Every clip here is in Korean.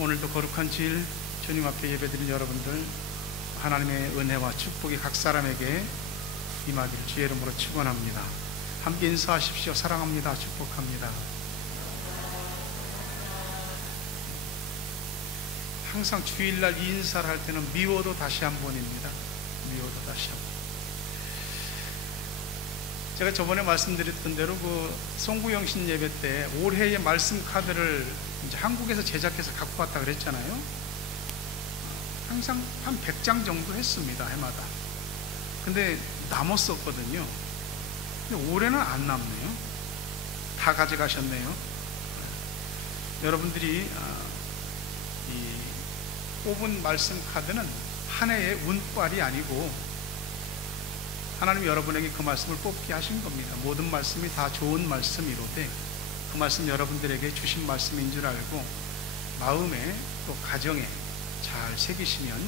오늘도 거룩한 주일 주님 앞에 예배드린 여러분들, 하나님의 은혜와 축복이 각 사람에게 임하기를 주의 이름으로 축원합니다. 함께 인사하십시오. 사랑합니다. 축복합니다. 항상 주일날 이 인사를 할 때는 미워도 다시 한 번입니다. 미워도 다시 한 번. 제가 저번에 말씀드렸던 대로 그 송구영신 예배 때 올해의 말씀 카드를 이제 한국에서 제작해서 갖고 왔다 그랬잖아요. 항상 한 100장 정도 했습니다, 해마다. 근데 남았었거든요. 근데 올해는 안 남네요. 다 가져가셨네요. 여러분들이 이 뽑은 말씀 카드는 한 해의 운빨이 아니고 하나님 여러분에게 그 말씀을 뽑게 하신 겁니다. 모든 말씀이 다 좋은 말씀이로되 그 말씀 여러분들에게 주신 말씀인 줄 알고 마음에 또 가정에 잘 새기시면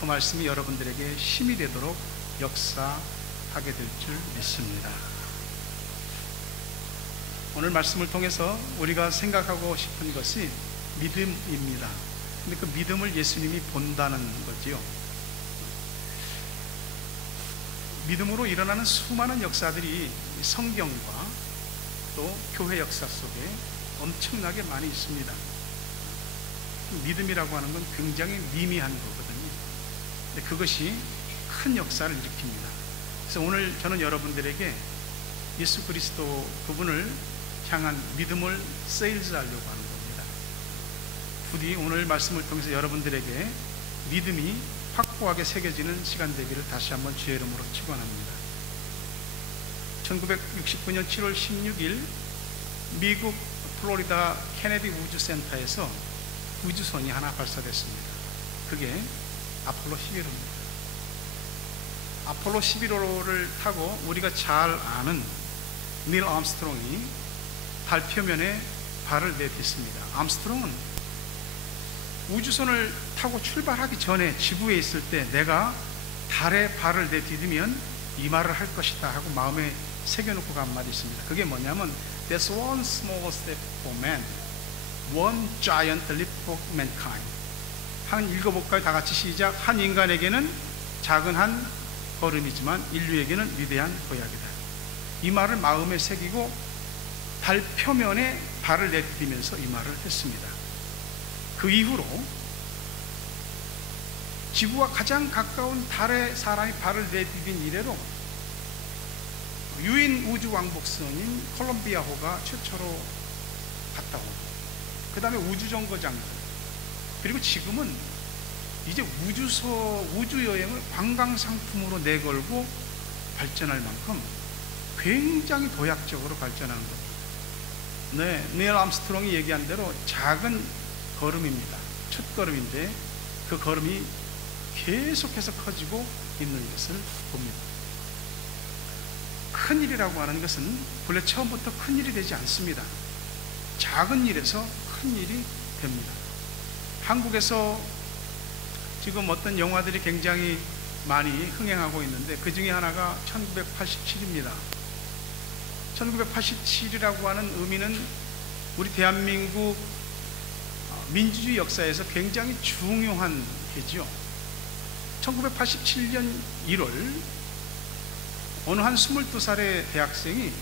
그 말씀이 여러분들에게 힘이 되도록 역사하게 될 줄 믿습니다. 오늘 말씀을 통해서 우리가 생각하고 싶은 것이 믿음입니다. 근데 그 믿음을 예수님이 본다는 거지요. 믿음으로 일어나는 수많은 역사들이 성경과 또 교회 역사 속에 엄청나게 많이 있습니다. 믿음이라고 하는 건 굉장히 미미한 거거든요. 근데 그것이 큰 역사를 일으킵니다. 그래서 오늘 저는 여러분들에게 예수 그리스도 그분을 향한 믿음을 세일즈하려고 하는 겁니다. 부디 오늘 말씀을 통해서 여러분들에게 믿음이 확고하게 새겨지는 시간 되기를 다시 한번 주의 이름으로 축원합니다. 1969년 7월 16일 미국 플로리다 케네디 우주센터에서 우주선이 하나 발사됐습니다. 그게 아폴로 11호입니다. 아폴로 11호를 타고 우리가 잘 아는 닐 암스트롱이 달 표면에 발을 내딛습니다. 암스트롱은 우주선을 타고 출발하기 전에 지구에 있을 때 내가 달에 발을 내디디면 이 말을 할 것이다 하고 마음에 새겨놓고 간 말이 있습니다. 그게 뭐냐면 There's one small step for man, one giant leap for mankind. 한 읽어볼까요? 다 같이 시작. 한 인간에게는 작은 한 걸음이지만 인류에게는 위대한 도약이다. 이 말을 마음에 새기고 달 표면에 발을 내디디면서 이 말을 했습니다. 그 이후로 지구와 가장 가까운 달에 사람이 발을 내디딘 이래로 유인 우주왕복선인 콜럼비아호가 최초로 갔다 오고, 그 다음에 우주정거장들, 그리고 지금은 이제 우주여행을 관광상품으로 내걸고 발전할 만큼 굉장히 도약적으로 발전하는 겁니다. 네, 닐 암스트롱이 얘기한 대로 작은 걸음입니다. 첫 걸음인데 그 걸음이 계속해서 커지고 있는 것을 봅니다. 큰 일이라고 하는 것은 본래 처음부터 큰 일이 되지 않습니다. 작은 일에서 큰 일이 됩니다. 한국에서 지금 어떤 영화들이 굉장히 많이 흥행하고 있는데 그 중에 하나가 1987입니다. 1987이라고 하는 의미는 우리 대한민국 민주주의 역사에서 굉장히 중요한 해죠. 1987년 1월 어느 한 22살의 대학생이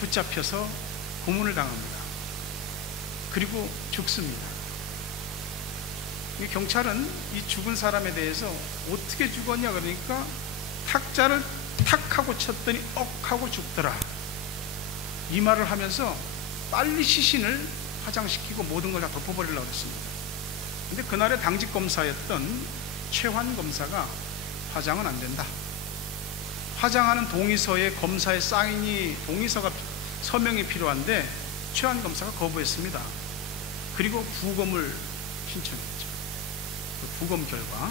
붙잡혀서 고문을 당합니다. 그리고 죽습니다. 경찰은 이 죽은 사람에 대해서 어떻게 죽었냐 그러니까 탁자를 탁 하고 쳤더니 억 하고 죽더라, 이 말을 하면서 빨리 시신을 화장시키고 모든 걸 다 덮어버리려고 했습니다. 근데 그날의 당직 검사였던 최환 검사가 화장은 안 된다, 화장하는 동의서에 검사의 사인이 동의서가 서명이 필요한데 최환 검사가 거부했습니다. 그리고 부검을 신청했죠. 그 부검 결과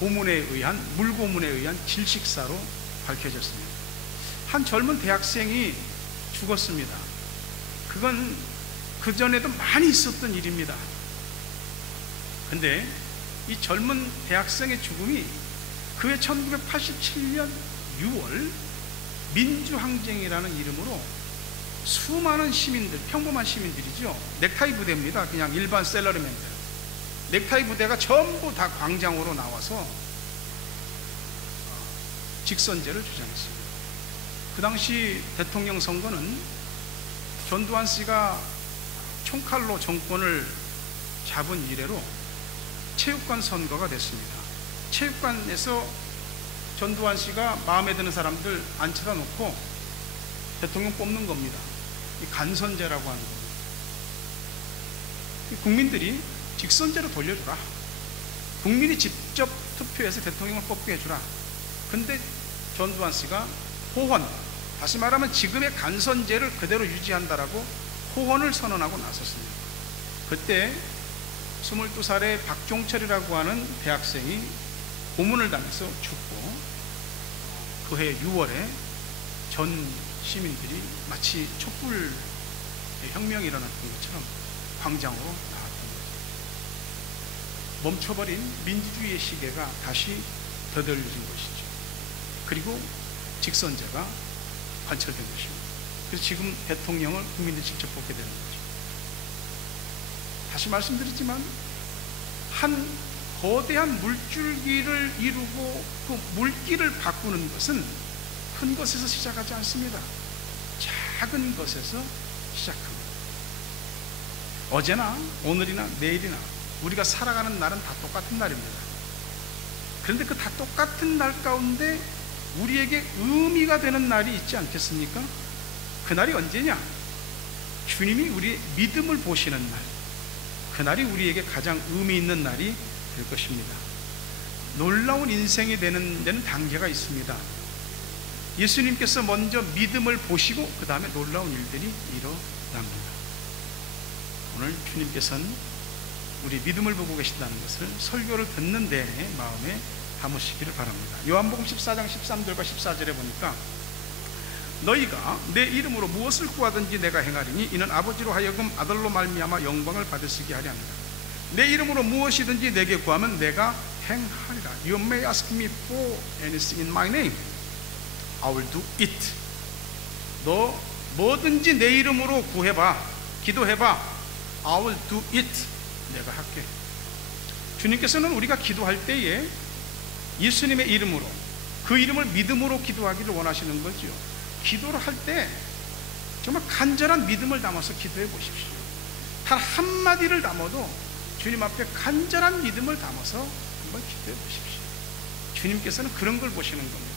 물고문에 의한 질식사로 밝혀졌습니다. 한 젊은 대학생이 죽었습니다. 그건 그전에도 많이 있었던 일입니다. 근데 이 젊은 대학생의 죽음이 그해 1987년 6월 민주항쟁이라는 이름으로 수많은 시민들, 평범한 시민들이죠. 넥타이 부대입니다. 그냥 일반 셀러리맨들. 넥타이 부대가 전부 다 광장으로 나와서 직선제를 주장했습니다. 그 당시 대통령 선거는 전두환 씨가 총칼로 정권을 잡은 이래로 체육관 선거가 됐습니다. 체육관에서 전두환 씨가 마음에 드는 사람들 앉혀다 놓고 대통령 뽑는 겁니다. 이 간선제라고 하는 겁니다. 국민들이 직선제로 돌려주라. 국민이 직접 투표해서 대통령을 뽑게 해주라. 근데 전두환 씨가 호헌, 다시 말하면 지금의 간선제를 그대로 유지한다라고 호헌을 선언하고 나섰습니다. 그때 22살의 박종철이라고 하는 대학생이 고문을 당해서 죽고, 그해 6월에 전 시민들이 마치 촛불 혁명이 일어났던 것처럼 광장으로 나왔던 거죠. 멈춰버린 민주주의의 시계가 다시 되돌려진 것이죠. 그리고 직선제가 관철된 것입니다. 그래서 지금 대통령을 국민들이 직접 뽑게 되는 거죠. 다시 말씀드리지만 한 거대한 물줄기를 이루고 그 물기를 바꾸는 것은 큰 것에서 시작하지 않습니다. 작은 것에서 시작합니다. 어제나 오늘이나 내일이나 우리가 살아가는 날은 다 똑같은 날입니다. 그런데 그 다 똑같은 날 가운데 우리에게 의미가 되는 날이 있지 않겠습니까? 그날이 언제냐? 주님이 우리의 믿음을 보시는 날, 그날이 우리에게 가장 의미 있는 날이 될 것입니다. 놀라운 인생이 되는 데는 단계가 있습니다. 예수님께서 먼저 믿음을 보시고 그 다음에 놀라운 일들이 일어납니다. 오늘 주님께서는 우리 믿음을 보고 계신다는 것을 설교를 듣는 내내 마음에 담으시기를 바랍니다. 요한복음 14장 13절과 14절에 보니까 너희가 내 이름으로 무엇을 구하든지 내가 행하리니 이는 아버지로 하여금 아들로 말미암아 영광을 받으시게 하려 합니다. 내 이름으로 무엇이든지 내게 구하면 내가 행하리라. You may ask me for anything in my name. I will do it. 너 뭐든지 내 이름으로 구해봐, 기도해봐. I will do it. 내가 할게. 주님께서는 우리가 기도할 때에 예수님의 이름으로, 그 이름을 믿음으로 기도하기를 원하시는 거죠. 기도를 할 때 정말 간절한 믿음을 담아서 기도해 보십시오. 단 한마디를 담아도 주님 앞에 간절한 믿음을 담아서 한번 기도해 보십시오. 주님께서는 그런 걸 보시는 겁니다.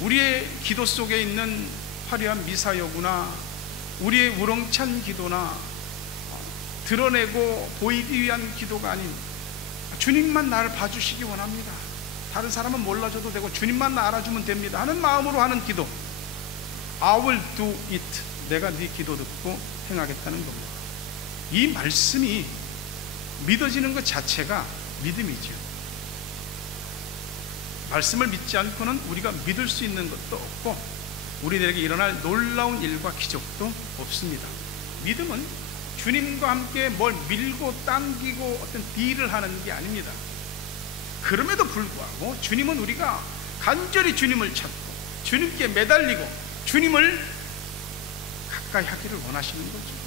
우리의 기도 속에 있는 화려한 미사여구나 우리의 우렁찬 기도나 드러내고 보이기 위한 기도가 아닌 주님만 나를 봐주시기 원합니다. 다른 사람은 몰라줘도 되고 주님만 나 알아주면 됩니다 하는 마음으로 하는 기도, I will do it. 내가 네 기도 듣고 행하겠다는 겁니다. 이 말씀이 믿어지는 것 자체가 믿음이죠. 말씀을 믿지 않고는 우리가 믿을 수 있는 것도 없고 우리들에게 일어날 놀라운 일과 기적도 없습니다. 믿음은 주님과 함께 뭘 밀고 당기고 어떤 딜을 하는 게 아닙니다. 그럼에도 불구하고 주님은 우리가 간절히 주님을 찾고 주님께 매달리고 주님을 가까이 하기를 원하시는 거죠.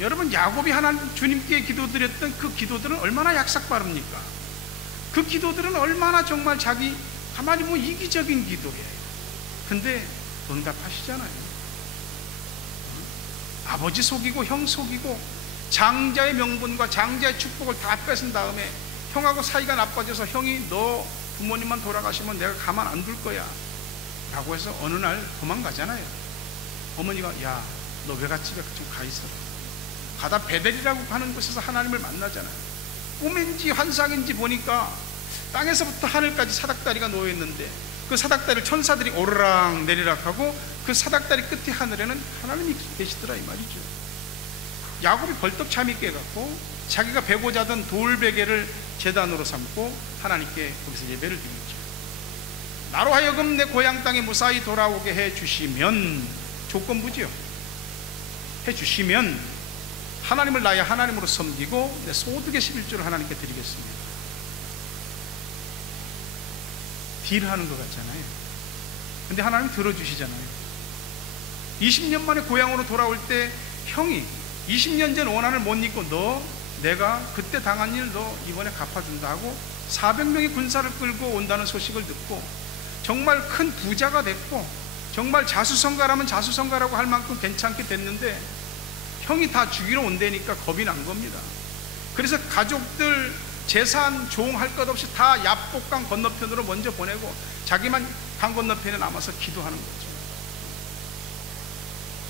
여러분, 야곱이 하나님 주님께 기도드렸던 그 기도들은 얼마나 약삭빠릅니까? 그 기도들은 얼마나 정말 자기 가만히 보면 이기적인 기도예요. 근데 응답하시잖아요. 아버지 속이고 형 속이고 장자의 명분과 장자의 축복을 다 뺏은 다음에 형하고 사이가 나빠져서 형이 너 부모님만 돌아가시면 내가 가만 안 둘 거야 라고 해서 어느 날 도망가잖아요. 어머니가 야, 너 외갓집에 좀 가 있어라. 가다 베델이라고 하는 곳에서 하나님을 만나잖아요. 꿈인지 환상인지 보니까 땅에서부터 하늘까지 사닥다리가 놓여있는데 그 사닥다리를 천사들이 오르락 내리락 하고 그 사닥다리 끝에 하늘에는 하나님이 계시더라 이 말이죠. 야곱이 벌떡 잠이 깨갖고 자기가 베고 자던 돌베개를 제단으로 삼고 하나님께 거기서 예배를 드리죠. 나로 하여금 내 고향 땅에 무사히 돌아오게 해주시면, 조건부죠. 해주시면 하나님을 나의 하나님으로 섬기고 내 소득의 11조를 하나님께 드리겠습니다. 딜하는 것 같잖아요. 근데 하나님 들어주시잖아요. 20년 만에 고향으로 돌아올 때 형이 20년 전 원한을 못 잊고 내가 그때 당한 일 너 이번에 갚아준다 하고 400명의 군사를 끌고 온다는 소식을 듣고 정말 큰 부자가 됐고 정말 자수성가라면 자수성가라고 할 만큼 괜찮게 됐는데 형이 다 죽이러 온다니까 겁이 난 겁니다. 그래서 가족들 재산 종할 것 없이 다 야복강 건너편으로 먼저 보내고 자기만 강 건너편에 남아서 기도하는 거죠.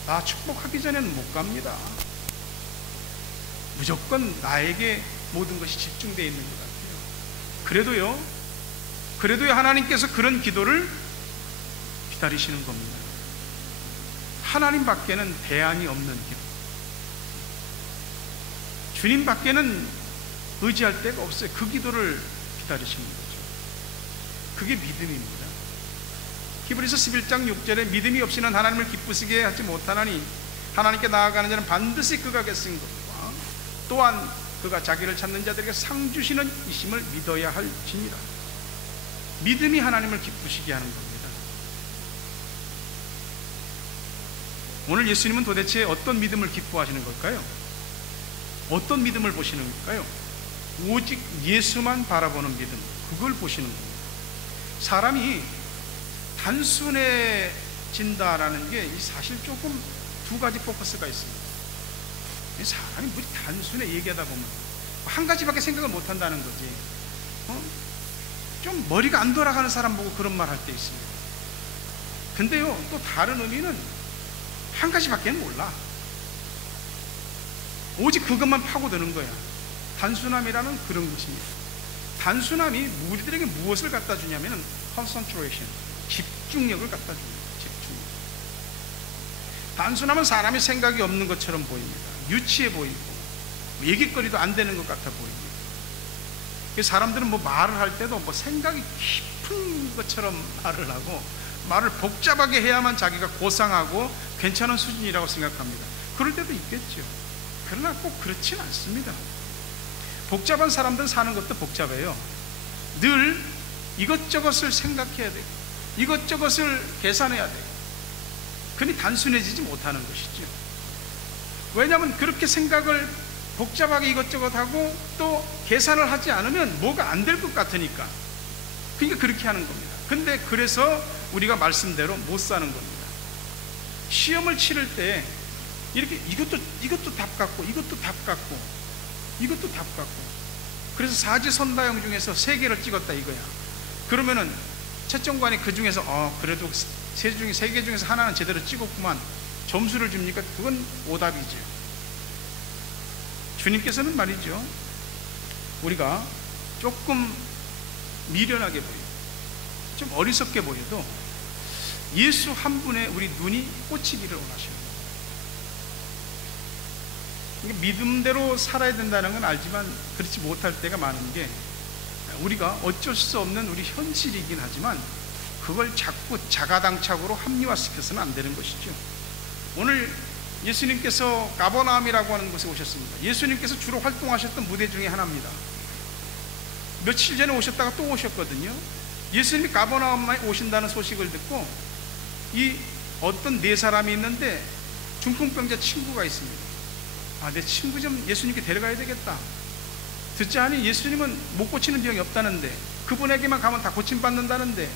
나 축복하기 전에는 못 갑니다. 무조건 나에게 모든 것이 집중되어 있는 것 같아요. 그래도요 하나님께서 그런 기도를 기다리시는 겁니다. 하나님 밖에는 대안이 없는 기도, 주님 밖에는 의지할 데가 없어요. 그 기도를 기다리시는 거죠. 그게 믿음입니다. 히브리서 11장 6절에 믿음이 없이는 하나님을 기쁘시게 하지 못하나니 하나님께 나아가는 자는 반드시 그가 계신 것과 또한 그가 자기를 찾는 자들에게 상 주시는 이심을 믿어야 할지니라. 믿음이 하나님을 기쁘시게 하는 겁니다. 오늘 예수님은 도대체 어떤 믿음을 기뻐하시는 걸까요? 어떤 믿음을 보시는 걸까요? 오직 예수만 바라보는 믿음, 그걸 보시는 겁니다. 사람이 단순해진다라는 게 사실 조금 두 가지 포커스가 있습니다. 사람이 뭐 단순해 얘기하다 보면 한 가지밖에 생각을 못 한다는 거지. 좀 머리가 안 돌아가는 사람 보고 그런 말 할 때 있습니다. 근데요, 또 다른 의미는 한 가지밖에 몰라. 오직 그것만 파고드는 거야. 단순함이라는 그런 것입니다. 단순함이 우리들에게 무엇을 갖다 주냐면 concentration, 집중력을 갖다 줍니다. 집중력. 단순함은 사람이 생각이 없는 것처럼 보입니다. 유치해 보이고 얘기거리도 안 되는 것 같아 보입니다. 사람들은 뭐 말을 할 때도 뭐 생각이 깊은 것처럼 말을 하고 말을 복잡하게 해야만 자기가 고상하고 괜찮은 수준이라고 생각합니다. 그럴 때도 있겠죠. 그러나 꼭 그렇진 않습니다. 복잡한 사람들 사는 것도 복잡해요. 늘 이것저것을 생각해야 되고 이것저것을 계산해야 되고, 그러니 단순해지지 못하는 것이죠. 왜냐하면 그렇게 생각을 복잡하게 이것저것 하고 또 계산을 하지 않으면 뭐가 안 될 것 같으니까, 그러니까 그렇게 하는 겁니다. 근데 그래서 우리가 말씀대로 못 사는 겁니다. 시험을 치를 때 이렇게 이것도 답 같고 이것도 답 같고 이것도 답 같고, 그래서 사지선다형 중에서 3개를 찍었다 이거야. 그러면은 채점관이 그 중에서 그래도 3개 중에서 하나는 제대로 찍었구만, 점수를 줍니까? 그건 오답이죠. 주님께서는 말이죠, 우리가 조금 미련하게 보이고 좀 어리석게 보여도 예수 한 분에 우리 눈이 꽂히기를 원하셔요. 믿음대로 살아야 된다는 건 알지만 그렇지 못할 때가 많은 게, 우리가 어쩔 수 없는 우리 현실이긴 하지만 그걸 자꾸 자가당착으로 합리화시켜서는 안 되는 것이죠. 오늘 예수님께서 가버나움이라고 하는 곳에 오셨습니다. 예수님께서 주로 활동하셨던 무대 중에 하나입니다. 며칠 전에 오셨다가 또 오셨거든요. 예수님이 가버나움에 오신다는 소식을 듣고 이 어떤 4사람이 있는데 중풍병자 친구가 있습니다. 내 친구 좀 예수님께 데려가야 되겠다. 듣지 않니 예수님은 못 고치는 병이 없다는데, 그분에게만 가면 다 고침받는다는데,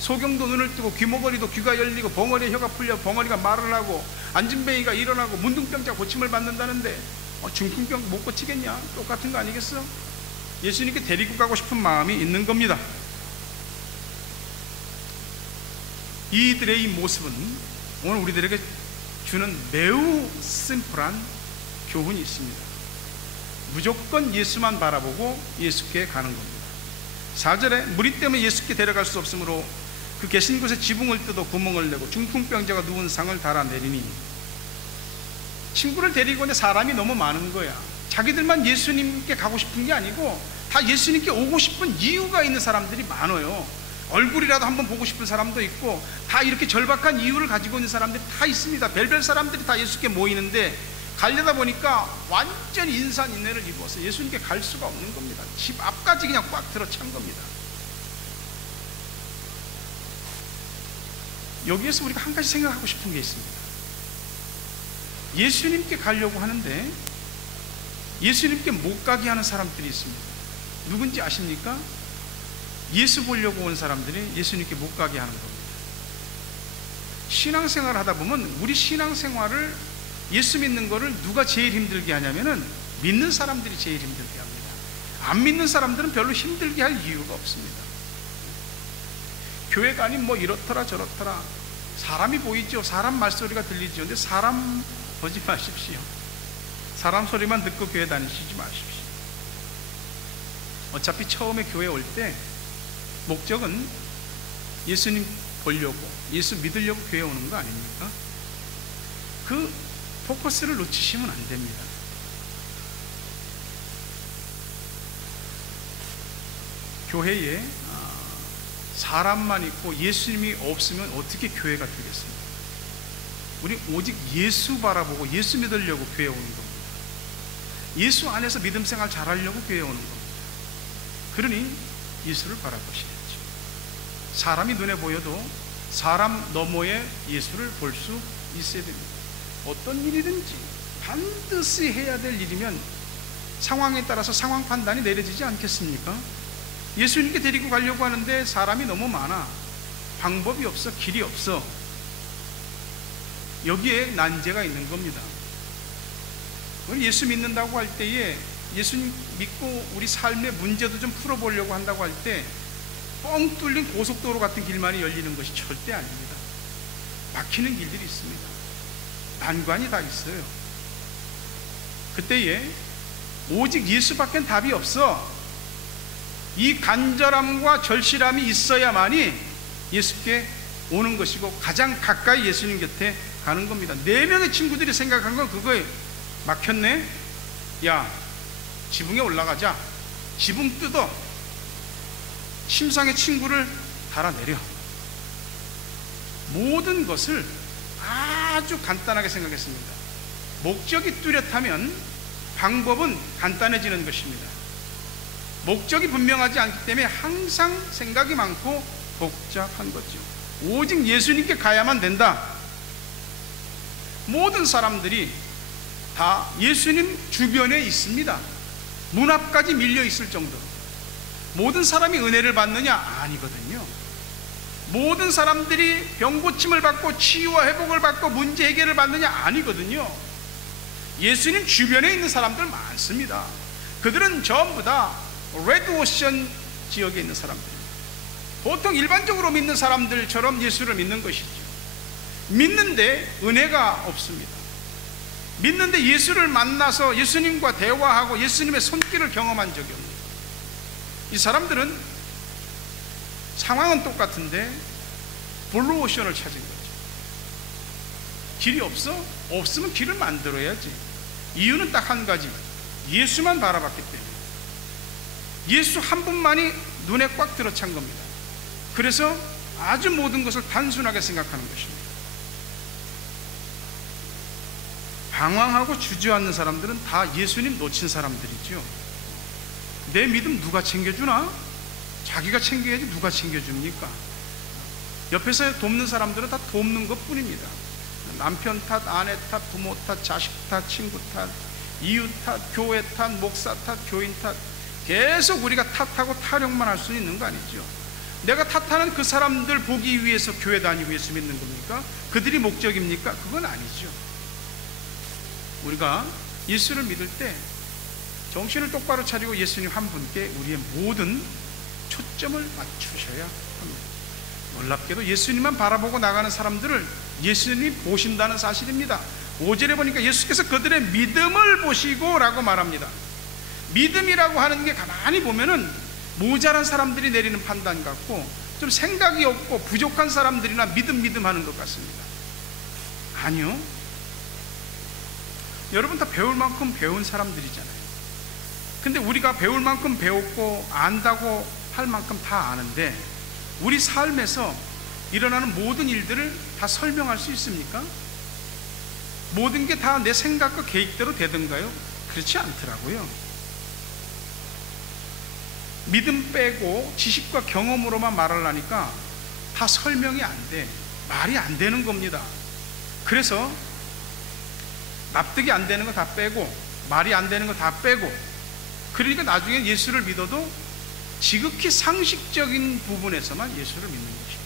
소경도 눈을 뜨고 귀머거리도 귀가 열리고 벙어리에 혀가 풀려 벙어리가 말을 하고 안진뱅이가 일어나고 문둥병자 고침을 받는다는데 중풍병 못 고치겠냐? 똑같은 거 아니겠어? 예수님께 데리고 가고 싶은 마음이 있는 겁니다. 이들의 이 모습은 오늘 우리들에게 주는 매우 심플한 교훈이 있습니다. 무조건 예수만 바라보고 예수께 가는 겁니다. 4절에 무리 때문에 예수께 데려갈 수 없으므로 그 계신 곳에 지붕을 뜯어 구멍을 내고 중풍병자가 누운 상을 달아내리니, 친구를 데리고 오는데 사람이 너무 많은 거야. 자기들만 예수님께 가고 싶은 게 아니고 다 예수님께 오고 싶은 이유가 있는 사람들이 많아요. 얼굴이라도 한번 보고 싶은 사람도 있고, 다 이렇게 절박한 이유를 가지고 있는 사람들이 다 있습니다. 별별 사람들이 다 예수께 모이는데 가려다 보니까 완전히 인산인해를 이루어서 예수님께 갈 수가 없는 겁니다. 집 앞까지 그냥 꽉 들어찬 겁니다. 여기에서 우리가 한 가지 생각하고 싶은 게 있습니다. 예수님께 가려고 하는데 예수님께 못 가게 하는 사람들이 있습니다. 누군지 아십니까? 예수 보려고 온 사람들이 예수님께 못 가게 하는 겁니다. 신앙생활을 하다 보면 우리 신앙생활을, 예수 믿는 거를 누가 제일 힘들게 하냐면은 믿는 사람들이 제일 힘들게 합니다. 안 믿는 사람들은 별로 힘들게 할 이유가 없습니다. 교회가 아닌 뭐 이렇더라 저렇더라, 사람이 보이죠. 사람 말소리가 들리죠. 근데 사람 보지 마십시오. 사람 소리만 듣고 교회 다니시지 마십시오. 어차피 처음에 교회 올 때 목적은 예수님 보려고, 예수 믿으려고 교회 오는 거 아닙니까? 그 포커스를 놓치시면 안 됩니다. 교회에 사람만 있고 예수님이 없으면 어떻게 교회가 되겠습니까? 우리 오직 예수 바라보고 예수 믿으려고 교회 오는 겁니다. 예수 안에서 믿음 생활 잘하려고 교회 오는 겁니다. 그러니 예수를 바라보셔야죠. 사람이 눈에 보여도 사람 너머에 예수를 볼 수 있어야 됩니다. 어떤 일이든지 반드시 해야 될 일이면 상황에 따라서 상황 판단이 내려지지 않겠습니까? 예수님께 데리고 가려고 하는데 사람이 너무 많아, 방법이 없어, 길이 없어. 여기에 난제가 있는 겁니다. 우리 예수 믿는다고 할 때에 예수님 믿고 우리 삶의 문제도 좀 풀어보려고 한다고 할 때 뻥 뚫린 고속도로 같은 길만이 열리는 것이 절대 아닙니다. 막히는 길들이 있습니다. 난관이 다 있어요. 그때에 오직 예수밖엔 답이 없어. 이 간절함과 절실함이 있어야만이 예수께 오는 것이고 가장 가까이 예수님 곁에 가는 겁니다. 4명의 친구들이 생각한 건 그거예요. 막혔네? 야, 지붕에 올라가자. 지붕 뜯어. 침상의 친구를 달아내려. 모든 것을 아주 간단하게 생각했습니다. 목적이 뚜렷하면 방법은 간단해지는 것입니다. 목적이 분명하지 않기 때문에 항상 생각이 많고 복잡한 거죠. 오직 예수님께 가야만 된다. 모든 사람들이 다 예수님 주변에 있습니다. 문 앞까지 밀려 있을 정도로. 모든 사람이 은혜를 받느냐? 아니거든요. 모든 사람들이 병고침을 받고 치유와 회복을 받고 문제 해결을 받느냐? 아니거든요. 예수님 주변에 있는 사람들 많습니다. 그들은 전부 다 레드오션 지역에 있는 사람들입니다. 보통 일반적으로 믿는 사람들처럼 예수를 믿는 것이죠. 믿는데 은혜가 없습니다. 믿는데 예수를 만나서 예수님과 대화하고 예수님의 손길을 경험한 적이 없습니다. 이 사람들은 상황은 똑같은데 블루오션을 찾은 거죠. 길이 없어? 없으면 길을 만들어야지. 이유는 딱 한 가지, 예수만 바라봤기 때문에. 예수 한 분만이 눈에 꽉 들어찬 겁니다. 그래서 아주 모든 것을 단순하게 생각하는 것입니다. 방황하고 주저앉는 사람들은 다 예수님 놓친 사람들이죠. 내 믿음 누가 챙겨주나? 자기가 챙겨야지 누가 챙겨줍니까? 옆에서 돕는 사람들은 다 돕는 것 뿐입니다. 남편 탓, 아내 탓, 부모 탓, 자식 탓, 친구 탓, 이웃 탓, 교회 탓, 목사 탓, 교인 탓, 계속 우리가 탓하고 타령만 할 수 있는 거 아니죠. 내가 탓하는 그 사람들 보기 위해서 교회 다니고 예수 믿는 겁니까? 그들이 목적입니까? 그건 아니죠. 우리가 예수를 믿을 때 정신을 똑바로 차리고 예수님 한 분께 우리의 모든 초점을 맞추셔야 합니다. 놀랍게도 예수님만 바라보고 나가는 사람들을 예수님이 보신다는 사실입니다. 5절에 보니까 예수께서 그들의 믿음을 보시고 라고 말합니다. 믿음이라고 하는 게 가만히 보면은 모자란 사람들이 내리는 판단 같고 좀 생각이 없고 부족한 사람들이나 믿음 하는 것 같습니다. 아니요, 여러분 다 배울 만큼 배운 사람들이잖아요. 근데 우리가 배울 만큼 배웠고 안다고 할 만큼 다 아는데 우리 삶에서 일어나는 모든 일들을 다 설명할 수 있습니까? 모든 게 다 내 생각과 계획대로 되던가요? 그렇지 않더라고요. 믿음 빼고 지식과 경험으로만 말을 하니까 다 설명이 안 돼. 말이 안 되는 겁니다. 그래서 납득이 안 되는 거 다 빼고, 말이 안 되는 거 다 빼고, 그러니까 나중에 예수를 믿어도 지극히 상식적인 부분에서만 예수를 믿는 것이죠.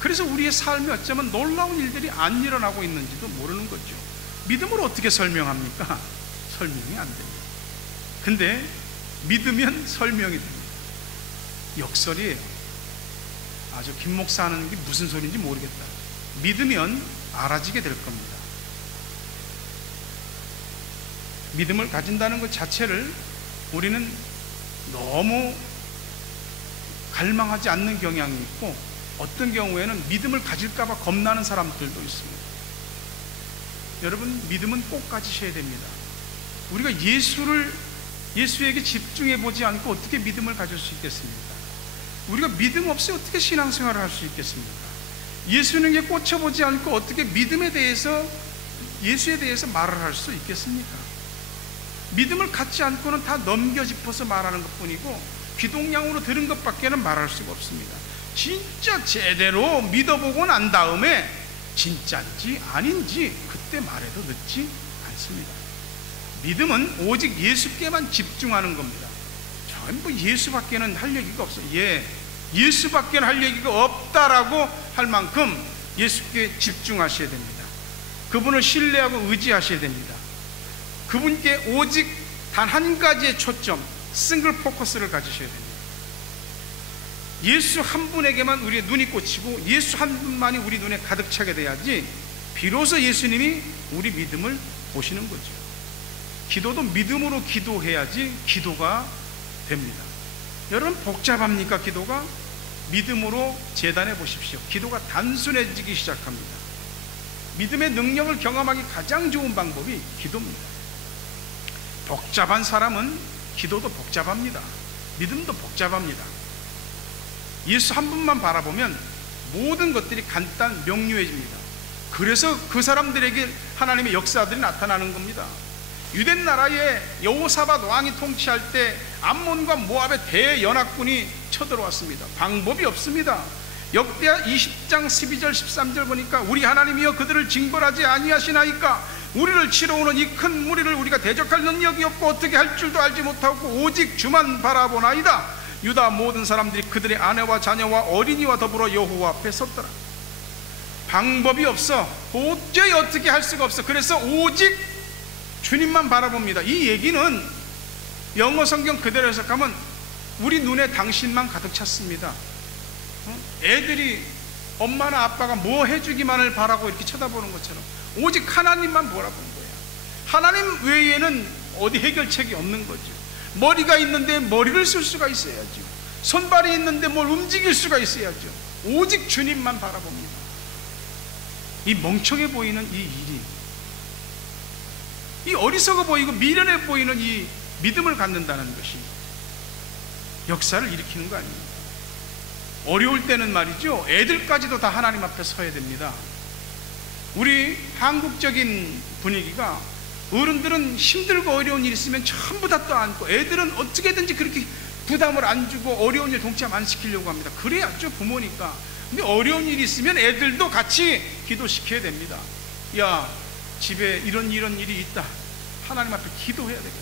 그래서 우리의 삶이 어쩌면 놀라운 일들이 안 일어나고 있는지도 모르는 거죠. 믿음을 어떻게 설명합니까? 설명이 안 됩니다. 근데 믿으면 설명이 됩니다. 역설이에요. 아주 김 목사 하는 게 무슨 소리인지 모르겠다. 믿으면 알아지게 될 겁니다. 믿음을 가진다는 것 자체를 우리는 너무 갈망하지 않는 경향이 있고, 어떤 경우에는 믿음을 가질까봐 겁나는 사람들도 있습니다. 여러분, 믿음은 꼭 가지셔야 됩니다. 우리가 예수에게 집중해 보지 않고 어떻게 믿음을 가질 수 있겠습니까? 우리가 믿음 없이 어떻게 신앙생활을 할 수 있겠습니까? 예수님에 꽂혀보지 않고 어떻게 믿음에 대해서, 예수에 대해서 말을 할 수 있겠습니까? 믿음을 갖지 않고는 다 넘겨짚어서 말하는 것뿐이고, 귀동냥으로 들은 것밖에는 말할 수가 없습니다. 진짜 제대로 믿어보고 난 다음에 진짜인지 아닌지 그때 말해도 늦지 않습니다. 믿음은 오직 예수께만 집중하는 겁니다. 전부 예수밖에는 할 얘기가 없어요. 예수밖에는 할 얘기가 없다라고 할 만큼 예수께 집중하셔야 됩니다. 그분을 신뢰하고 의지하셔야 됩니다. 그분께 오직 단 한 가지의 초점, 싱글 포커스를 가지셔야 됩니다. 예수 한 분에게만 우리의 눈이 꽂히고 예수 한 분만이 우리 눈에 가득 차게 돼야지 비로소 예수님이 우리 믿음을 보시는 거죠. 기도도 믿음으로 기도해야지 기도가 됩니다. 여러분, 복잡합니까? 기도가? 믿음으로 재단해 보십시오. 기도가 단순해지기 시작합니다. 믿음의 능력을 경험하기 가장 좋은 방법이 기도입니다. 복잡한 사람은 기도도 복잡합니다. 믿음도 복잡합니다. 예수 한 분만 바라보면 모든 것들이 간단 명료해집니다. 그래서 그 사람들에게 하나님의 역사들이 나타나는 겁니다. 유대 나라의 여호사밧 왕이 통치할 때 암몬과 모압의 대연합군이 쳐들어왔습니다. 방법이 없습니다. 역대하 20장 12절 13절 보니까 우리 하나님이여 그들을 징벌하지 아니하시나이까 우리를 치러 오는 이 큰 무리를 우리가 대적할 능력이 없고 어떻게 할 줄도 알지 못하고 오직 주만 바라보나이다. 유다 모든 사람들이 그들의 아내와 자녀와 어린이와 더불어 여호와 앞에 섰더라. 방법이 없어. 도저히 어떻게 할 수가 없어. 그래서 오직 주님만 바라봅니다. 이 얘기는 영어 성경 그대로 해석하면 우리 눈에 당신만 가득 찼습니다. 애들이 엄마나 아빠가 뭐 해주기만을 바라고 이렇게 쳐다보는 것처럼 오직 하나님만 바라보는 거예요. 하나님 외에는 어디 해결책이 없는 거죠. 머리가 있는데 머리를 쓸 수가 있어야죠. 손발이 있는데 뭘 움직일 수가 있어야죠. 오직 주님만 바라봅니다. 이 멍청해 보이는 이 일이, 이 어리석어 보이고 미련해 보이는 이 믿음을 갖는다는 것이 역사를 일으키는 거 아닙니까? 어려울 때는 말이죠, 애들까지도 다 하나님 앞에 서야 됩니다. 우리 한국적인 분위기가 어른들은 힘들고 어려운 일 있으면 전부 다 떠안고 애들은 어떻게든지 그렇게 부담을 안 주고 어려운 일 동참 안 시키려고 합니다. 그래야죠, 부모니까. 근데 어려운 일이 있으면 애들도 같이 기도시켜야 됩니다. 야, 집에 이런 일이 있다. 하나님 앞에 기도해야 되겠다.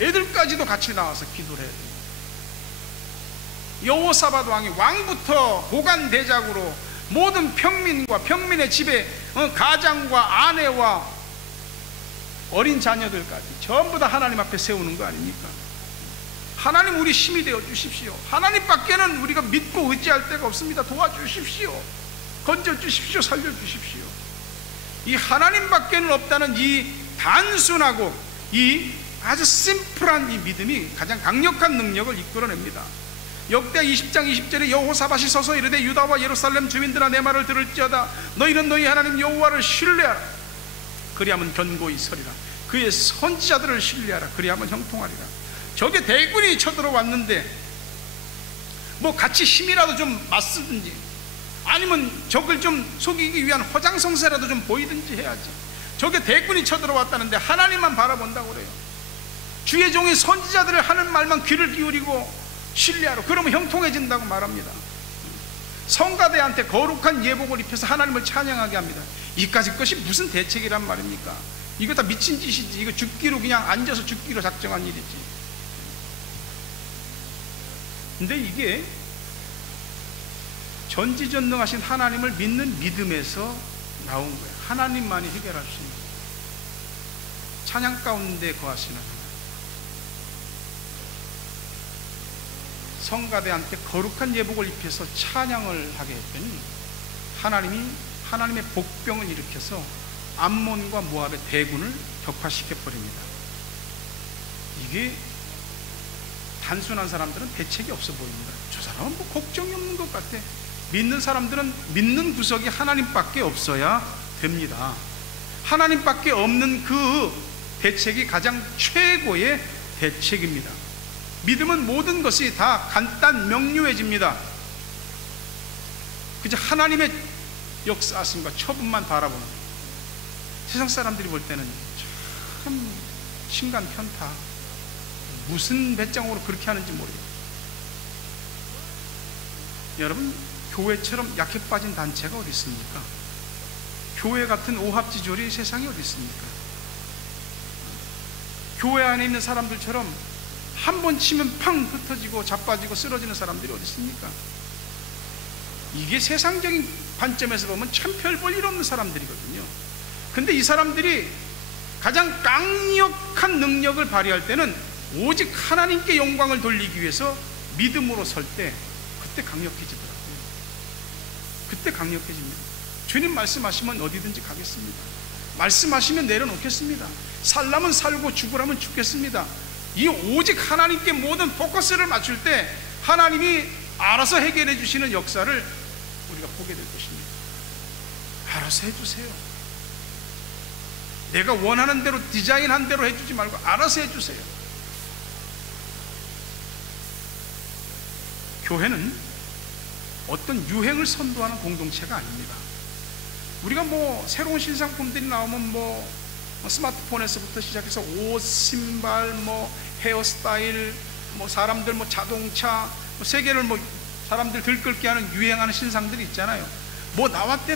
애들까지도 같이 나와서 기도를 해야 됩니다. 여호사밧 왕이 왕부터 고관 대작으로 모든 평민과 평민의 집에 가장과 아내와 어린 자녀들까지 전부 다 하나님 앞에 세우는 거 아닙니까? 하나님 우리 힘이 되어 주십시오. 하나님밖에는 우리가 믿고 의지할 데가 없습니다. 도와주십시오. 건져주십시오. 살려주십시오. 이 하나님밖에는 없다는 이 단순하고 이 아주 심플한 이 믿음이 가장 강력한 능력을 이끌어냅니다. 역대 20장 20절에 여호사밧이 서서 이르되 유다와 예루살렘 주민들아 내 말을 들을지어다. 너희는 너희 하나님 여호와를 신뢰하라. 그리하면 견고히 서리라. 그의 선지자들을 신뢰하라. 그리하면 형통하리라. 적의 대군이 쳐들어왔는데 뭐 같이 힘이라도 좀 맞서든지 아니면 적을 좀 속이기 위한 허장성세라도 좀 보이든지 해야지. 적의 대군이 쳐들어왔다는데 하나님만 바라본다고 그래요. 주의 종이 선지자들을 하는 말만 귀를 기울이고 신뢰하라. 그러면 형통해진다고 말합니다. 성가대한테 거룩한 예복을 입혀서 하나님을 찬양하게 합니다. 이까짓 것이 무슨 대책이란 말입니까? 이거 다 미친 짓이지. 이거 죽기로, 그냥 앉아서 죽기로 작정한 일이지. 근데 이게 전지전능하신 하나님을 믿는 믿음에서 나온 거예요. 하나님만이 해결할 수 있는, 찬양 가운데 거하시는 하나님. 성가대한테 거룩한 예복을 입혀서 찬양을 하게 했더니 하나님이 하나님의 복병을 일으켜서 암몬과 모압의 대군을 격파시켜 버립니다. 이게 단순한 사람들은 대책이 없어 보입니다. 저 사람은 뭐 걱정이 없는 것 같아. 믿는 사람들은 믿는 구석이 하나님밖에 없어야 됩니다. 하나님밖에 없는 그 대책이 가장 최고의 대책입니다. 믿음은 모든 것이 다 간단 명료해집니다. 그저 하나님의 역사하심과 처분만 바라보는, 세상 사람들이 볼 때는 참 신간 편타, 무슨 배짱으로 그렇게 하는지 모르겠어요. 여러분, 교회처럼 약해 빠진 단체가 어디 있습니까? 교회 같은 오합지졸이 세상에 어디 있습니까? 교회 안에 있는 사람들처럼 한 번 치면 팡 흩어지고 자빠지고 쓰러지는 사람들이 어디 있습니까? 이게 세상적인 관점에서 보면 참 별 볼 일 없는 사람들이거든요. 근데 이 사람들이 가장 강력한 능력을 발휘할 때는 오직 하나님께 영광을 돌리기 위해서 믿음으로 설 때, 그때 강력해지더라고요. 그때 강력해집니다. 주님 말씀하시면 어디든지 가겠습니다. 말씀하시면 내려놓겠습니다. 살라면 살고 죽으라면 죽겠습니다. 이 오직 하나님께 모든 포커스를 맞출 때 하나님이 알아서 해결해 주시는 역사를 우리가 보게 될 것입니다. 알아서 해주세요. 내가 원하는 대로, 디자인한 대로 해주지 말고 알아서 해주세요. 교회는 어떤 유행을 선도하는 공동체가 아닙니다. 우리가 뭐 새로운 신상품들이 나오면 뭐 스마트폰에서부터 시작해서 옷, 신발, 뭐 헤어스타일, 뭐 사람들, 뭐 자동차, 뭐 세계를 뭐 사람들 들끓게 하는 유행하는 신상들이 있잖아요. 뭐 나왔대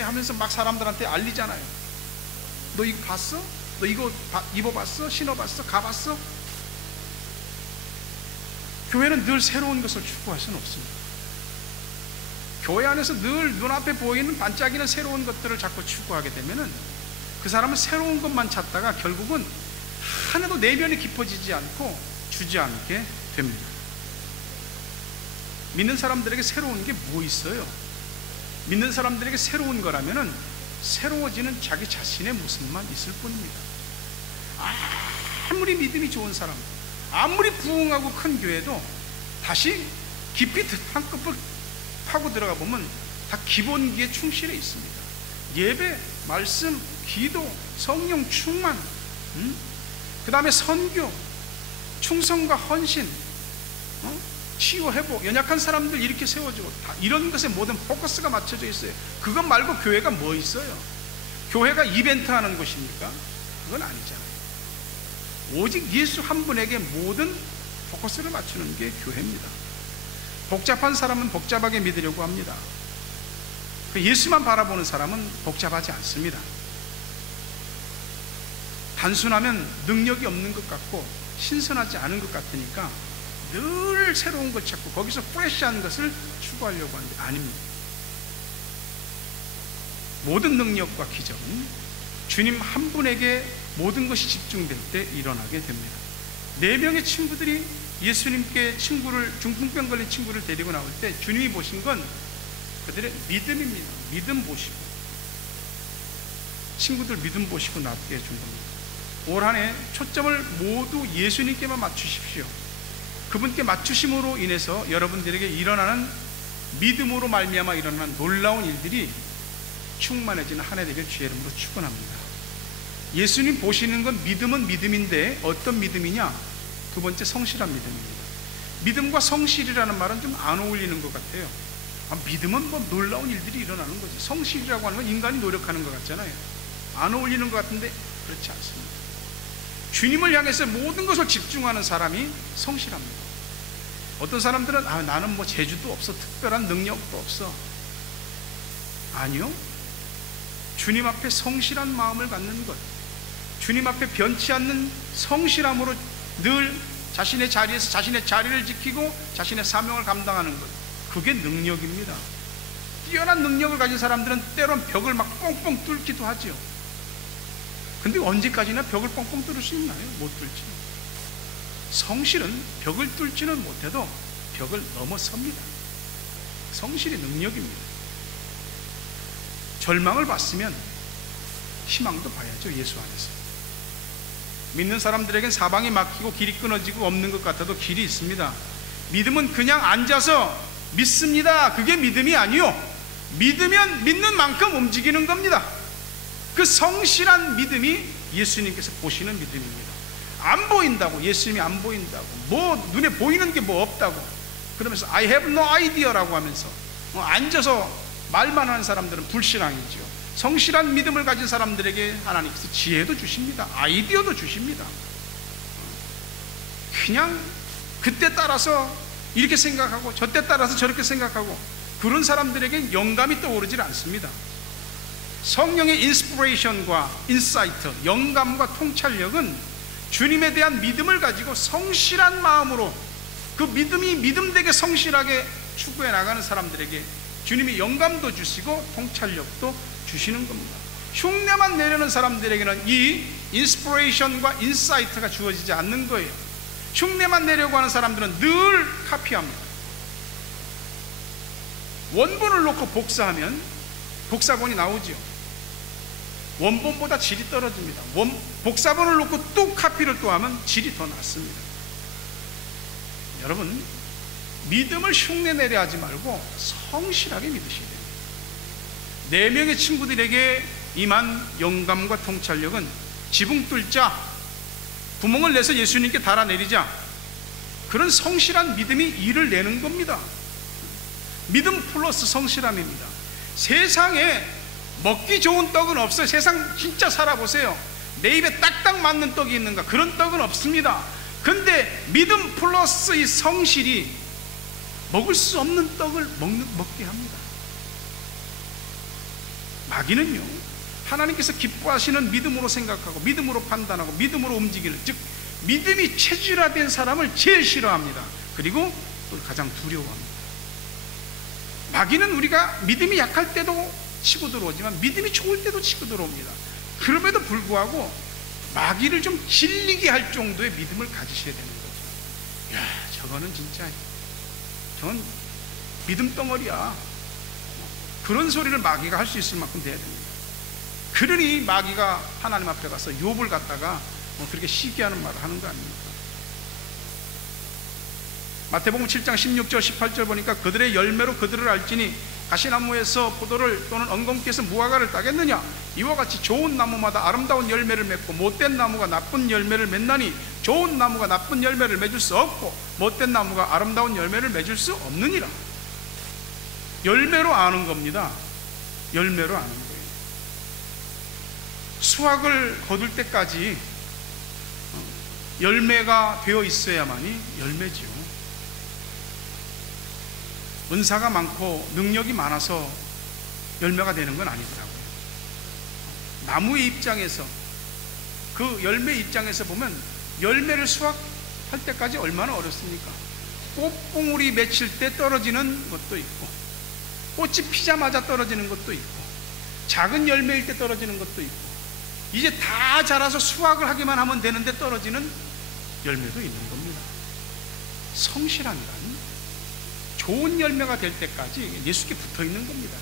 하면서 막 사람들한테 알리잖아요. 너 이거 봤어? 너 이거 입어봤어? 신어봤어? 가봤어? 교회는 늘 새로운 것을 추구할 수는 없습니다. 교회 안에서 늘 눈앞에 보이는 반짝이는 새로운 것들을 자꾸 추구하게 되면은 그 사람은 새로운 것만 찾다가 결국은 하나도 내면이 깊어지지 않고 주지 않게 됩니다. 믿는 사람들에게 새로운 게 뭐 있어요? 믿는 사람들에게 새로운 거라면은 새로워지는 자기 자신의 모습만 있을 뿐입니다. 아무리 믿음이 좋은 사람, 아무리 부흥하고 큰 교회도 다시 깊이 한꺼풀 파고 들어가 보면 다 기본기에 충실해 있습니다. 예배, 말씀, 기도, 성령 충만, 그 다음에 선교, 충성과 헌신, 치유, 회복, 연약한 사람들 이렇게 세워주고, 다 이런 것에 모든 포커스가 맞춰져 있어요. 그것 말고 교회가 뭐 있어요? 교회가 이벤트 하는 곳입니까? 그건 아니잖아요. 오직 예수 한 분에게 모든 포커스를 맞추는 게 교회입니다. 복잡한 사람은 복잡하게 믿으려고 합니다. 예수만 바라보는 사람은 복잡하지 않습니다. 단순하면 능력이 없는 것 같고 신선하지 않은 것 같으니까 늘 새로운 것 찾고 거기서 프레시한 것을 추구하려고 하는 게 아닙니다. 모든 능력과 기적은 주님 한 분에게 모든 것이 집중될 때 일어나게 됩니다. 4명의 친구들이 예수님께 중풍병 걸린 친구를 데리고 나올 때 주님이 보신 건 그들의 믿음입니다. 믿음 보시고, 친구들 믿음 보시고 낫게 해준 겁니다. 올 한 해 초점을 모두 예수님께만 맞추십시오. 그분께 맞추심으로 인해서 여러분들에게 일어나는, 믿음으로 말미암아 일어나는 놀라운 일들이 충만해지는 한 해 되길 주의 이름으로 축원합니다. 예수님 보시는 건 믿음은 믿음인데 어떤 믿음이냐? 두 번째, 성실한 믿음입니다. 믿음과 성실이라는 말은 좀 안 어울리는 것 같아요. 믿음은 뭐 놀라운 일들이 일어나는 거지, 성실이라고 하는 건 인간이 노력하는 것 같잖아요. 안 어울리는 것 같은데 그렇지 않습니다. 주님을 향해서 모든 것을 집중하는 사람이 성실합니다. 어떤 사람들은 나는 뭐 재주도 없어, 특별한 능력도 없어. 아니요, 주님 앞에 성실한 마음을 갖는 것, 주님 앞에 변치 않는 성실함으로 늘 자신의 자리에서 자신의 자리를 지키고 자신의 사명을 감당하는 것, 그게 능력입니다. 뛰어난 능력을 가진 사람들은 때론 벽을 막 뻥뻥 뚫기도 하죠. 근데 언제까지나 벽을 뻥뻥 뚫을 수 있나요? 못 뚫지. 성실은 벽을 뚫지는 못해도 벽을 넘어섭니다. 성실이 능력입니다. 절망을 봤으면 희망도 봐야죠. 예수 안에서. 믿는 사람들에겐 사방이 막히고 길이 끊어지고 없는 것 같아도 길이 있습니다. 믿음은 그냥 앉아서 믿습니다, 그게 믿음이 아니요, 믿으면 믿는 만큼 움직이는 겁니다. 그 성실한 믿음이 예수님께서 보시는 믿음입니다. 안 보인다고, 예수님이 안 보인다고, 뭐 눈에 보이는 게 뭐 없다고 그러면서 I have no idea라고 하면서 앉아서 말만 하는 사람들은 불신앙이죠. 성실한 믿음을 가진 사람들에게 하나님께서 지혜도 주십니다. 아이디어도 주십니다. 그냥 그때 따라서 이렇게 생각하고 저때 따라서 저렇게 생각하고 그런 사람들에게 영감이 떠오르질 않습니다. 성령의 인스피레이션과 인사이트, 영감과 통찰력은 주님에 대한 믿음을 가지고 성실한 마음으로 그 믿음이 믿음되게 성실하게 추구해 나가는 사람들에게 주님이 영감도 주시고 통찰력도 주시는 겁니다. 흉내만 내려는 사람들에게는 이 인스피레이션과 인사이트가 주어지지 않는 거예요. 흉내만 내려고 하는 사람들은 늘 카피합니다. 원본을 놓고 복사하면 복사본이 나오죠. 원본보다 질이 떨어집니다. 복사본을 놓고 또 카피를 또 하면 질이 더 낮습니다. 여러분, 믿음을 흉내내려 하지 말고 성실하게 믿으셔야 됩니다. 4명의 친구들에게 임한 영감과 통찰력은 지붕 뚫자, 구멍을 내서 예수님께 달아내리자, 그런 성실한 믿음이 일을 내는 겁니다. 믿음 플러스 성실함입니다. 세상에 먹기 좋은 떡은 없어요. 세상 진짜 살아보세요. 내 입에 딱딱 맞는 떡이 있는가? 그런 떡은 없습니다. 근데 믿음 플러스 이 성실이 먹을 수 없는 떡을 먹게 합니다. 마귀는요, 하나님께서 기뻐하시는 믿음으로 생각하고 믿음으로 판단하고 믿음으로 움직이는, 즉 믿음이 체질화된 사람을 제일 싫어합니다. 그리고 또 가장 두려워합니다. 마귀는 우리가 믿음이 약할 때도 치고 들어오지만 믿음이 좋을 때도 치고 들어옵니다. 그럼에도 불구하고 마귀를 좀 질리게 할 정도의 믿음을 가지셔야 되는 거죠. 야, 저거는 진짜, 저건 믿음 덩어리야, 그런 소리를 마귀가 할 수 있을 만큼 돼야 됩니다. 그러니 마귀가 하나님 앞에 가서 욥을 갖다가 그렇게 시기하는 말을 하는 거 아닙니까? 마태복음 7장 16절 18절 보니까 그들의 열매로 그들을 알지니 가시나무에서 포도를 또는 엉겅퀴에서 무화과를 따겠느냐? 이와 같이 좋은 나무마다 아름다운 열매를 맺고 못된 나무가 나쁜 열매를 맺나니 좋은 나무가 나쁜 열매를 맺을 수 없고 못된 나무가 아름다운 열매를 맺을 수 없느니라. 열매로 아는 겁니다. 열매로 아는 거예요. 수확을 거둘 때까지 열매가 되어 있어야만이 열매지요. 은사가 많고 능력이 많아서 열매가 되는 건 아니더라고요. 나무의 입장에서, 그 열매 입장에서 보면 열매를 수확할 때까지 얼마나 어렵습니까? 꽃봉우리 맺힐 때 떨어지는 것도 있고, 꽃이 피자마자 떨어지는 것도 있고, 작은 열매일 때 떨어지는 것도 있고, 이제 다 자라서 수확을 하기만 하면 되는데 떨어지는 열매도 있는 겁니다. 성실함이란 좋은 열매가 될 때까지 예수께 붙어 있는 겁니다.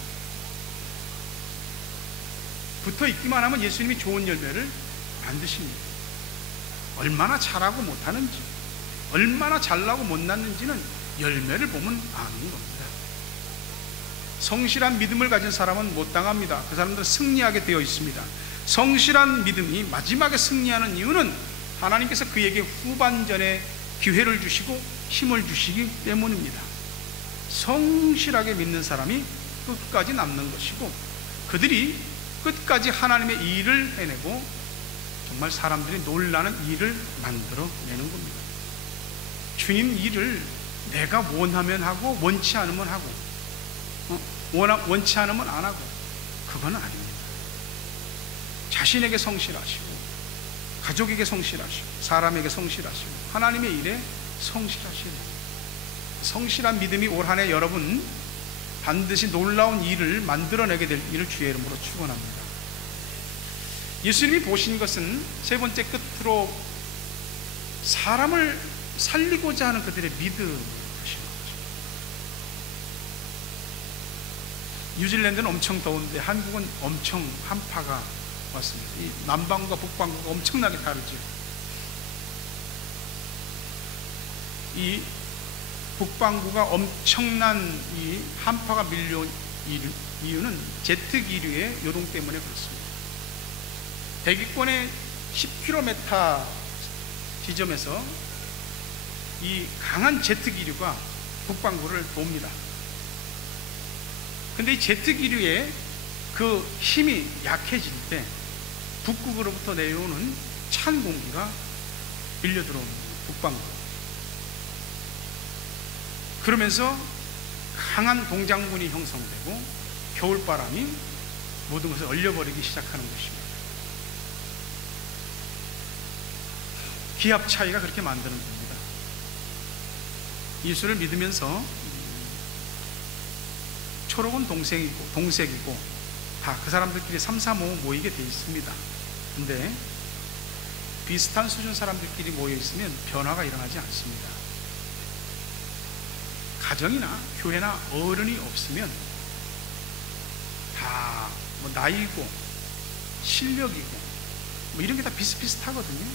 붙어 있기만 하면 예수님이 좋은 열매를 만드십니다. 얼마나 잘하고 못하는지, 얼마나 잘나고 못 났는지는 열매를 보면 아는 겁니다. 성실한 믿음을 가진 사람은 못 당합니다. 그 사람들은 승리하게 되어 있습니다. 성실한 믿음이 마지막에 승리하는 이유는 하나님께서 그에게 후반전에 기회를 주시고 힘을 주시기 때문입니다. 성실하게 믿는 사람이 끝까지 남는 것이고, 그들이 끝까지 하나님의 일을 해내고 정말 사람들이 놀라는 일을 만들어내는 겁니다. 주님 일을 내가 원하면 하고 원치 않으면 하고, 원치 않으면 안 하고, 그건 아닙니다. 자신에게 성실하시고, 가족에게 성실하시고, 사람에게 성실하시고, 하나님의 일에 성실하셔야 됩니다. 성실한 믿음이 올 한 해 여러분 반드시 놀라운 일을 만들어내게 될 일을 주의 이름으로 축원합니다. 예수님이 보신 것은 세 번째 끝으로 사람을 살리고자 하는 그들의 믿음을 보신 거죠. 뉴질랜드는 엄청 더운데 한국은 엄청 한파가 왔습니다. 이 남반구와 북반구가 엄청나게 다르죠. 이 북반구가 엄청난 이 한파가 밀려온 이유는 제트 기류의 요동 때문에 그렇습니다. 대기권의 10km 지점에서 이 강한 제트 기류가 북반구를 돕니다. 근데 이 제트 기류의 그 힘이 약해질 때 북극으로부터 내려오는 찬 공기가 밀려 들어옵니다. 북반구. 그러면서 강한 동작문이 형성되고 겨울바람이 모든 것을 얼려버리기 시작하는 것입니다. 기압 차이가 그렇게 만드는 겁니다. 예수를 믿으면서 초록은 동색이고 다 그 사람들끼리 삼삼오오 모이게 돼 있습니다. 근데 비슷한 수준 사람들끼리 모여 있으면 변화가 일어나지 않습니다. 가정이나 교회나 어른이 없으면 다 뭐 나이고 실력이고 뭐 이런 게 다 비슷비슷하거든요.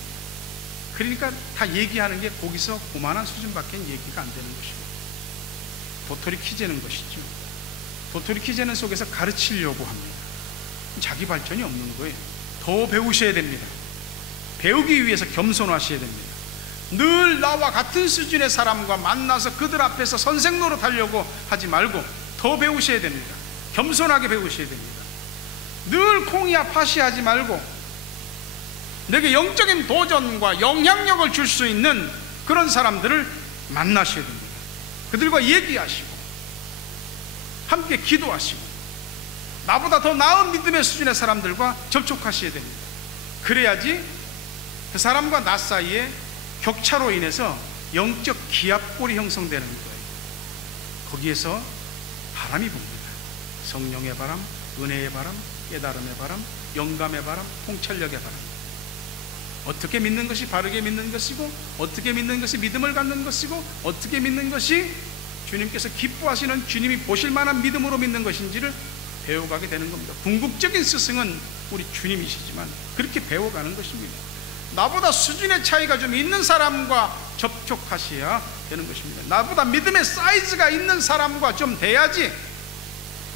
그러니까 다 얘기하는 게 거기서 그만한 수준밖에 얘기가 안 되는 것이고, 도토리 키재는 것이죠. 도토리 키재는 속에서 가르치려고 합니다. 자기 발전이 없는 거예요. 더 배우셔야 됩니다. 배우기 위해서 겸손하셔야 됩니다. 늘 나와 같은 수준의 사람과 만나서 그들 앞에서 선생 노릇하려고 하지 말고 더 배우셔야 됩니다. 겸손하게 배우셔야 됩니다. 늘 콩이야 팥이 하지 말고 내게 영적인 도전과 영향력을 줄 수 있는 그런 사람들을 만나셔야 됩니다. 그들과 얘기하시고 함께 기도하시고 나보다 더 나은 믿음의 수준의 사람들과 접촉하셔야 됩니다. 그래야지 그 사람과 나 사이에 격차로 인해서 영적 기압골이 형성되는 거예요. 거기에서 바람이 붑니다. 성령의 바람, 은혜의 바람, 깨달음의 바람, 영감의 바람, 통찰력의 바람. 어떻게 믿는 것이 바르게 믿는 것이고, 어떻게 믿는 것이 믿음을 갖는 것이고, 어떻게 믿는 것이 주님께서 기뻐하시는, 주님이 보실 만한 믿음으로 믿는 것인지를 배워가게 되는 겁니다. 궁극적인 스승은 우리 주님이시지만 그렇게 배워가는 것입니다. 나보다 수준의 차이가 좀 있는 사람과 접촉하셔야 되는 것입니다. 나보다 믿음의 사이즈가 있는 사람과 좀 돼야지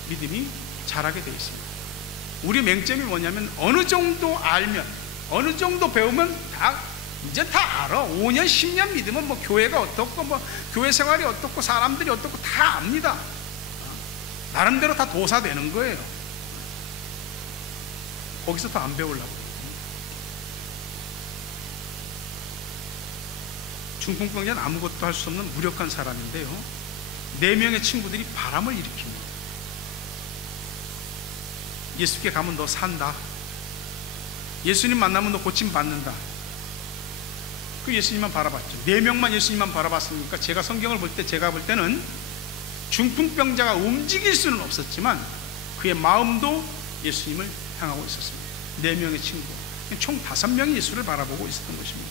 믿음이 자라게 되어 있습니다. 우리 맹점이 뭐냐면 어느 정도 알면, 어느 정도 배우면 이제 다 알아. 5년 10년 믿으면 뭐 교회가 어떻고 뭐 교회 생활이 어떻고 사람들이 어떻고 다 압니다. 나름대로 다 도사되는 거예요. 거기서 더 안 배우려고. 중풍병자는 아무것도 할 수 없는 무력한 사람인데요, 4명의 친구들이 바람을 일으킵니다. 예수께 가면 너 산다. 예수님 만나면 너 고침 받는다. 그 예수님만 바라봤죠. 4명만 예수님만 바라봤으니까 제가 성경을 볼 때, 제가 볼 때는 중풍병자가 움직일 수는 없었지만 그의 마음도 예수님을 향하고 있었습니다. 4명의 친구, 총 5명이 예수를 바라보고 있었던 것입니다.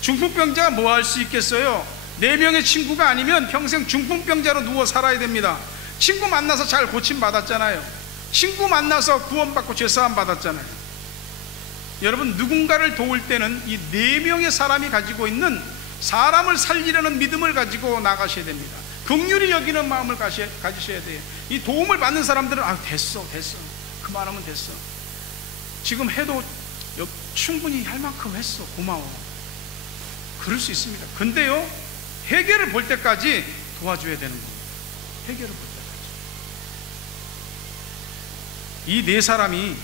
중풍병자가 뭐 할 수 있겠어요? 4명의 친구가 아니면 평생 중풍병자로 누워 살아야 됩니다. 친구 만나서 잘 고침 받았잖아요. 친구 만나서 구원받고 죄사함 받았잖아요. 여러분, 누군가를 도울 때는 이 4명의 사람이 가지고 있는 사람을 살리려는 믿음을 가지고 나가셔야 됩니다. 긍휼히 여기는 마음을 가지셔야 돼요. 이 도움을 받는 사람들은 됐어 그만하면 됐어, 지금 해도 충분히 할 만큼 했어, 고마워, 그럴 수 있습니다. 근데요, 해결을 볼 때까지 도와줘야 되는 겁니다. 해결을 볼 때까지. 이 4사람이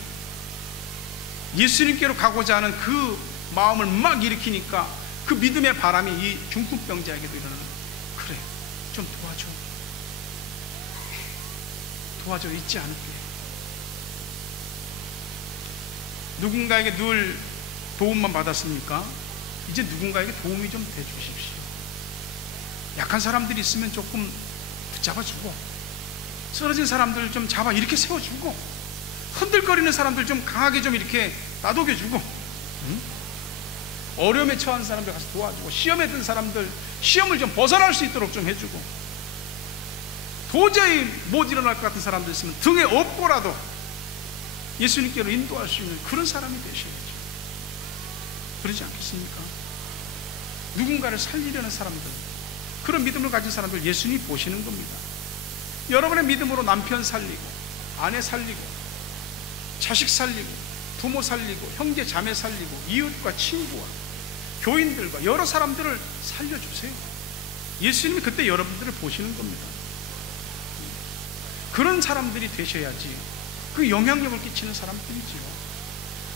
예수님께로 가고자 하는 그 마음을 막 일으키니까 그 믿음의 바람이 이 중풍병자에게도 일어나는 거예요. 그래, 좀 도와줘. 잊지 않을게. 누군가에게 늘 도움만 받았습니까? 이제 누군가에게 도움이 좀 돼 주십시오. 약한 사람들이 있으면 조금 붙잡아주고, 쓰러진 사람들 좀 잡아 이렇게 세워주고, 흔들거리는 사람들 좀 강하게 좀 이렇게 나독여주고, 어려움에 처한 사람들 가서 도와주고, 시험에 든 사람들 시험을 좀 벗어날 수 있도록 좀 해주고, 도저히 못 일어날 것 같은 사람들 있으면 등에 업고라도 예수님께로 인도할 수 있는 그런 사람이 되셔야죠. 그러지 않겠습니까? 누군가를 살리려는 사람들, 그런 믿음을 가진 사람들 예수님이 보시는 겁니다. 여러분의 믿음으로 남편 살리고, 아내 살리고, 자식 살리고, 부모 살리고, 형제 자매 살리고, 이웃과 친구와 교인들과 여러 사람들을 살려주세요. 예수님이 그때 여러분들을 보시는 겁니다. 그런 사람들이 되셔야지 그 영향력을 끼치는 사람들이지요.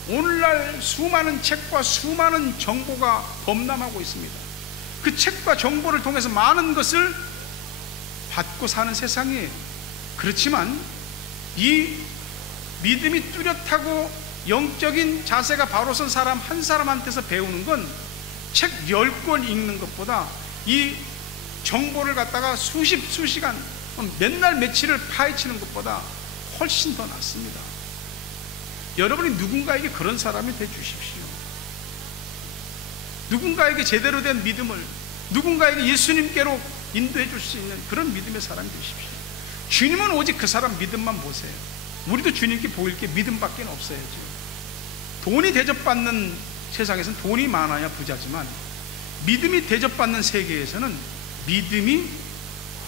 오늘날 수많은 책과 수많은 정보가 범람하고 있습니다. 그 책과 정보를 통해서 많은 것을 받고 사는 세상이에요. 그렇지만 이 믿음이 뚜렷하고 영적인 자세가 바로 선 사람 한 사람한테서 배우는 건 책 10권 읽는 것보다 이 정보를 갖다가 수시간 맨날 며칠을 파헤치는 것보다 훨씬 더 낫습니다. 여러분이 누군가에게 그런 사람이 돼 주십시오. 누군가에게 제대로 된 믿음을, 누군가에게 예수님께로 인도해 줄 수 있는 그런 믿음의 사람이 되십시오. 주님은 오직 그 사람 믿음만 보세요. 우리도 주님께 보일 게 믿음밖에 없어야죠. 돈이 대접받는 세상에서는 돈이 많아야 부자지만, 믿음이 대접받는 세계에서는 믿음이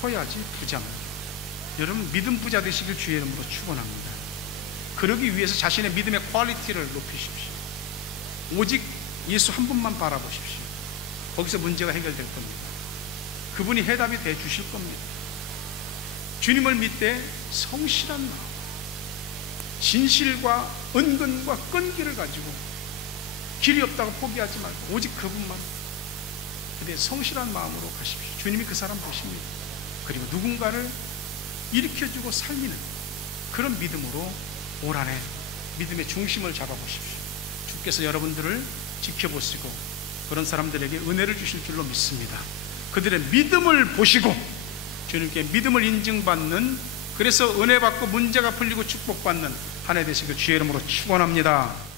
커야지 부자입니다. 여러분, 믿음 부자 되시길 주의 이름으로 축원합니다. 그러기 위해서 자신의 믿음의 퀄리티를 높이십시오. 오직 예수 한 분만 바라보십시오. 거기서 문제가 해결될 겁니다. 그분이 해답이 돼 주실 겁니다. 주님을 믿되 성실한 마음, 진실과 은근과 끈기를 가지고 길이 없다고 포기하지 말고 오직 그분만, 근데 성실한 마음으로 가십시오. 주님이 그 사람 보십니다. 그리고 누군가를 일으켜주고 살리는 그런 믿음으로 올 한해 믿음의 중심을 잡아보십시오. 주께서 여러분들을 지켜보시고 그런 사람들에게 은혜를 주실 줄로 믿습니다. 그들의 믿음을 보시고 주님께 믿음을 인증받는, 그래서 은혜 받고 문제가 풀리고 축복받는 한 해 되시길 주의 이름으로 축원합니다.